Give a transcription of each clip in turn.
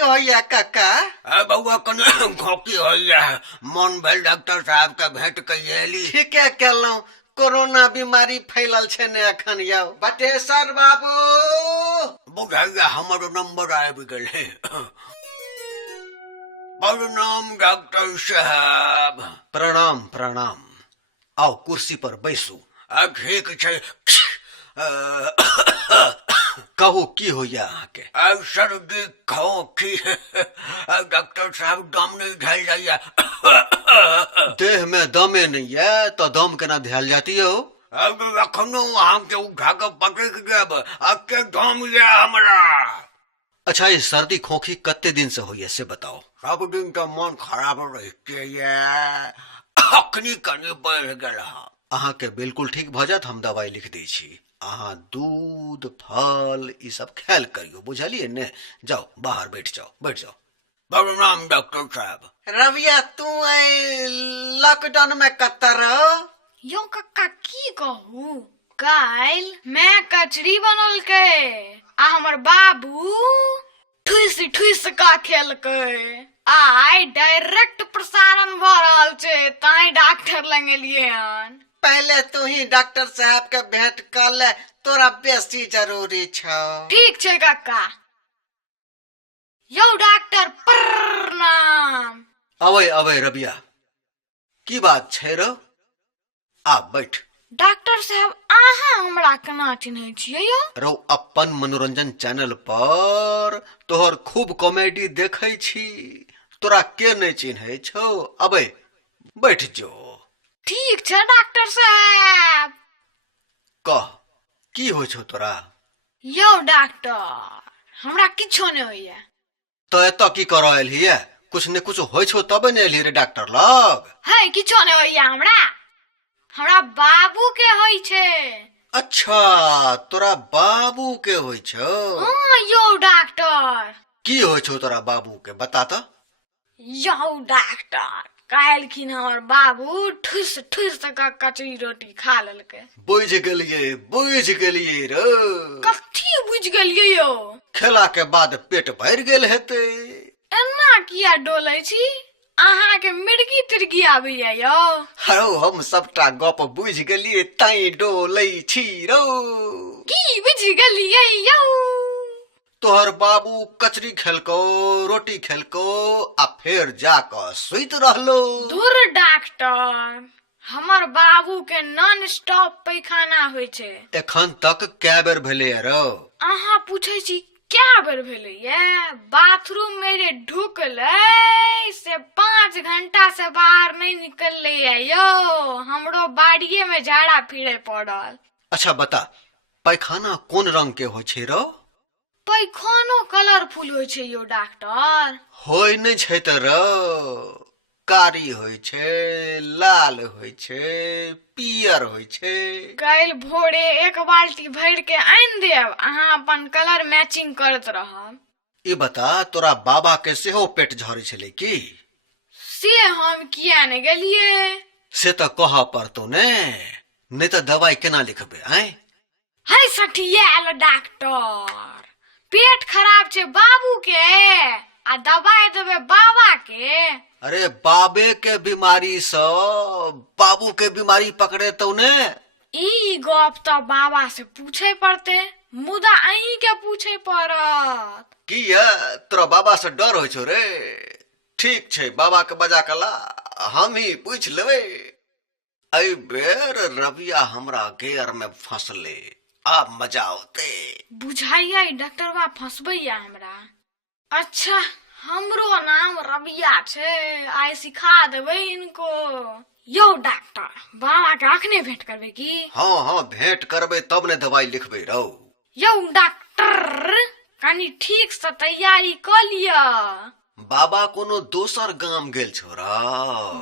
होइया काका? बउआ कने खोकी होइया मन भेल डॉक्टर साहब के भेंट कइली। ठीके केलौं, कोरोना बीमारी फैलल छै ने अखन यौ। बटेश्वर बाबू, बुझाइया हमर नंबर आबि गेल है। प्रणाम डॉक्टर साहब। प्रणाम प्रणाम। आओ कुर्सी पर बैसू। ठीक छै। कहू की होइया अहाँके? सर्दी खोखी डॉक्टर साहब दम नहीं धैल जाइया। देह में दमे नहीं है तो दम केना धैल जाती हो? अखनो अहाँके उठा के पकड़ देब, अके दम ये हमरा। अच्छा, ये सर्दी खोखी कते दिन से होइया से बताओ। सब दिन तो मन खराब रहते ये, अखनी कनी बढ़ गेल। अहाँ के बिल्कुल ठीक भ जात, हम दवाई लिख दै छी। अहाँ दूध फल ई सब खायल करियो, बुझलिए ने? जाओ बाहर बैठ जाओ, बैठ जाओ। प्रणाम डॉक्टर साहब। रविया, तू लॉकडाउन में कत्ता रहो? यो कक्का की कहू, काल मैं कचरी बनल के आ हमर बाबू ठुस का खेल के। आई डायरेक्ट प्रसारण भ रहल छै, ताई डॉक्टर लंग एलिए हन। पहले तू ही डॉक्टर साहब के भेंट कर ले, तोरा बेसी जरूरी छौ। ठीक छै कक्का। यो डॉक्टर प्रणाम। अबे अबे रबिया, की बात छै रो? आ बैठ। डॉक्टर साहब, अहाँ हमरा केना चिन्है छियै यो? रो अपन मनोरंजन चैनल पर तोहर खूब कॉमेडी देखै छी, तोरा के नहीं चिन्है छौ? अबे बैठ जो। ठीक छै डॉक्टर साहब। कह की होइ छौ तोरा? यो डॉक्टर, हमरा किछो नहीं होइया। तो एत की कर एलही? कुछ ने कुछ होइ छौ तबे ने एलही रे डॉक्टर लग। है किछो नहीं होइया हमरा बाबू के होई छे। अच्छा, तोरा बाबू के होइ छौ? हाँ यो डॉक्टर। की होइ छौ तोरा बाबू के, बता तो। यो डॉक्टर, कहलखिन हमर बाबू ठुस का कचरी रोटी खा लेलके। बुझ गेलिए रे। कथी बुझ गेलिए यो? खेला के बाद पेट भर गेल हेते। एना किया डोलै छी? अहाँ के मिर्गी तिर्गी आबैया यो? हरो हम सबटा गप बुझ गेलिए, ताई डोलै छी रो। की बुझ गेलिए यो? तोहर बाबू कचरी खेलको, रोटी खेलको आ फिर जाकर सुइत रहलो। धुर डॉक्टर, हमर बाबू के नॉन स्टॉप पैखाना होय छे। एखन तक कै बेर भेले रो? अहाँ पूछे छी क्या बेर भेले ये? बाथरूम मेरे ढुकले से 5 घंटा से बाहर नहीं निकलले यो। हमरो बाड़िए में झाड़ा फिरे पड़ल। अच्छा बता, पैखाना कोन रंग के हो छे रो? पैखानो कलरफुल होय छे यो डॉक्टर। होय नहीं छे त रो, कारी होय छे, लाल होय छे, पियर होय छे। काल भोरे 1 बाल्टी भर के आन देब, अहाँ अपन कलर मैचिंग करत रहब। ई बता, तोरा बाबा के सेहो पेट झरे छले की? से हम किया ने गेलिए? से तो कह पड़तो ने, नहीं तो दवाई केना लिखबे? आए है सठियाल डॉक्टर, पेट खराब छे बाबू के आ दवाई देबे बाबा के। अरे बाबे के बीमारी से बाबू के बीमारी पकड़े तो ने। ई गप तो बाबा से पूछे पड़ते, मुदा अहीं के पूछे पड़त। की है, तोरा बाबा से डर हो छो रे? ठीक छे, बाबा के बजा के ला, हम ही पूछ लेवे। अई बेर रबिया हमरा घेर में फंसले, अब मजा होते। बुझाइया डॉक्टरवा फंसबैया हमरा। अच्छा, हमरो नाम रबिया छे, आइ सिखा देबै इनको। यो डॉक्टर, बाबा के अखने भेंट करबे की? हाँ भेंट करबे तब ने दवाई लिखबे रहो। यो डॉक्टर, कनी ठीक से तैयारी क लिया। बाबा कोनो दोसर गाम गेल छोरा?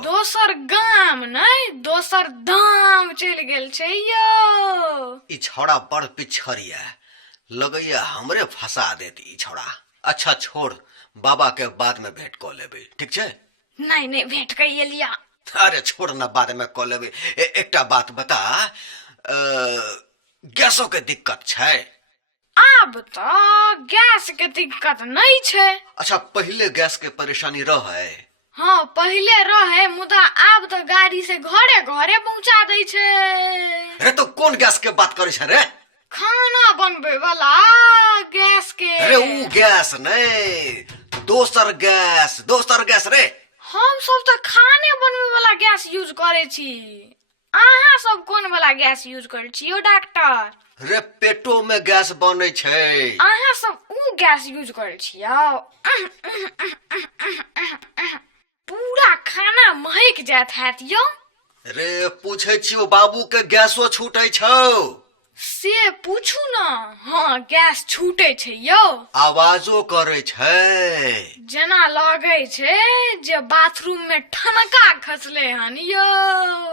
दोसर गाम नहीं, दोसर धाम चल गेल छे यो। ई छोड़ा बड़ पिछड़िया, लगैया हमरे फंसा देती ई छोड़ा। अच्छा छोड़, बाबा के बाद में भेंट क लेबे, ठीक छे? नहीं भेंट कइए लिया। अरे छोड़ ना, बाद में क लेबे। एकटा बात बता, गैसो के दिक्कत छे? आब तो गैस के दिक्कत नहीं छे। अच्छा पहले गैस के परेशानी रहे? हाँ पहले रहे, मुदा आब तो गाड़ी से घरे घरे पहुंचा दै छे। अरे तो कौन गैस के बात करे छे रे? खाना बनबे वाला गैस के। अरे वो गैस नहीं, दोसर गैस रे। हम सब तो खाने बनबे वाला गैस यूज करे छी। अहाँ सब कोन वाला गैस यूज करे छी यो डॉक्टर? रे पेटो में गैस बने छे। अहाँ सब ऊ गैस यूज करे छियो। पूरा खाना महक जात हैत यो। रे पूछे छियो बाबू के गैसो छूटे छौ? से पूछू ना। हाँ गैस छूटे छे यो। आवाजो करे छे। जना लगे छे जे बाथरूम में ठनका खसले हन यो।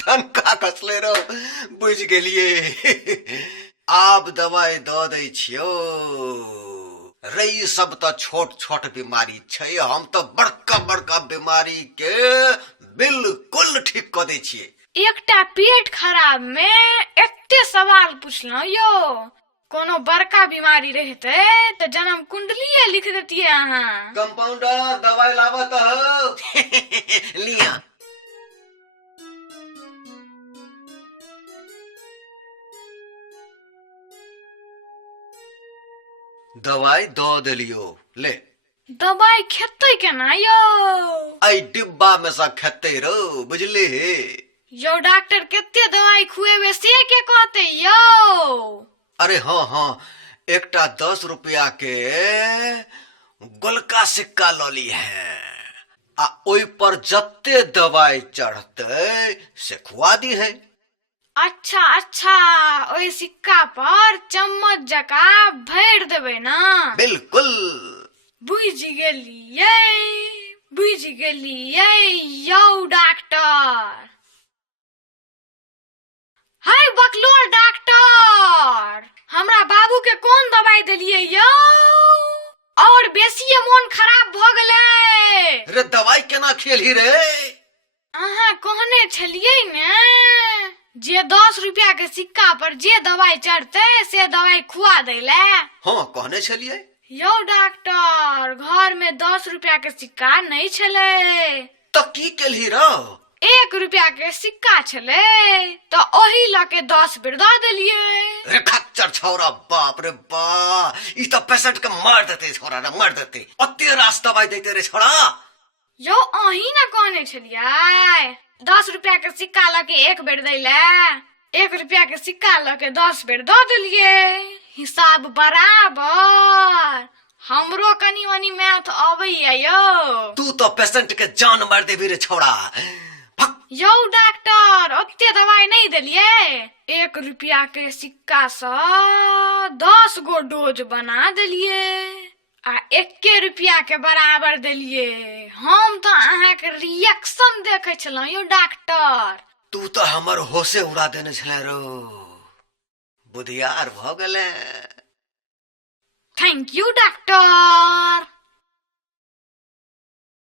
ठनका खसले रो, बुझ गेलिए। आब दवाई द दै छियो। रे ई सब तो छोट छोट बीमारी छे, हम तो बड़का बड़का बीमारी के बिल्कुल ठीक क दै छिए। एकटा पेट खराब में एते सवाल पूछलो यो। कोनो बड़का बीमारी रहते तो जन्म कुंडलिये लिख देतिए अहाँ। कंपाउंडर दवाई लावत हो। लिया। दवाई दो देलियो, ले। दवाई खेते केना यो? आई डिब्बा में सा खेते रो, बुझली? यो डॉक्टर केते दवाई खुएबे से के कहते यो? अरे हाँ हाँ, एकटा 10 रुपया के गोलका सिक्का लली है, आ ओई पर जत्ते दवाई चढ़ते से खुआ दी है। अच्छा अच्छा, ओई सिक्का पर चम्मच जका भर देबे ना? बिल्कुल। बुझ गेलिए यो डॉक्टर। हाय बकलोर डॉक्टर, हमरा बाबू के कौन दवाई दिलिए यो? और बेसी मन खराब भ गेले। रे दवाई केना खेलही रे? अहाँ कहने छलिए ने जे 10 रुपया के सिक्का पर जे दवाई चढ़ते से दवाई खुआ देले। हाँ कहने छलिए। यो डॉक्टर, घर में 10 रुपया के सिक्का नहीं छले। तो की केलही रो? 1 रुपया के सिक्का छले तो ओही लके 10 बेर द देलिए। रे खच्चर छौरा, बाप रे बा, ई तो पेशेंट के मार देते छोरा रे, मार देते। अते रास दवाई देते रे छोरा। यो अही ना कहने छलिए 10 रुपया के सिक्का लके 1 बेर दैले, 1 रुपया के सिक्का लके 10 बेर द देलिए। हिसाब बराबर। हमरो कनी मनी मैथ अबैया यो। तू तो पेशेंट के जान मार देबी रे छोरा। यो डॉक्टर, ओते दवाई नहीं दिलिए। 1 रुपया के सिक्का से 10 गो डोज बना दिलिए आ 1 रुपया के बराबर दिलिए। हम तो अहाँ के रिएक्शन देखे छलौ यो डॉक्टर। तू तो हमर होशे उड़ा देने छले रो, बुधियार भ गेले। Thank U doctor.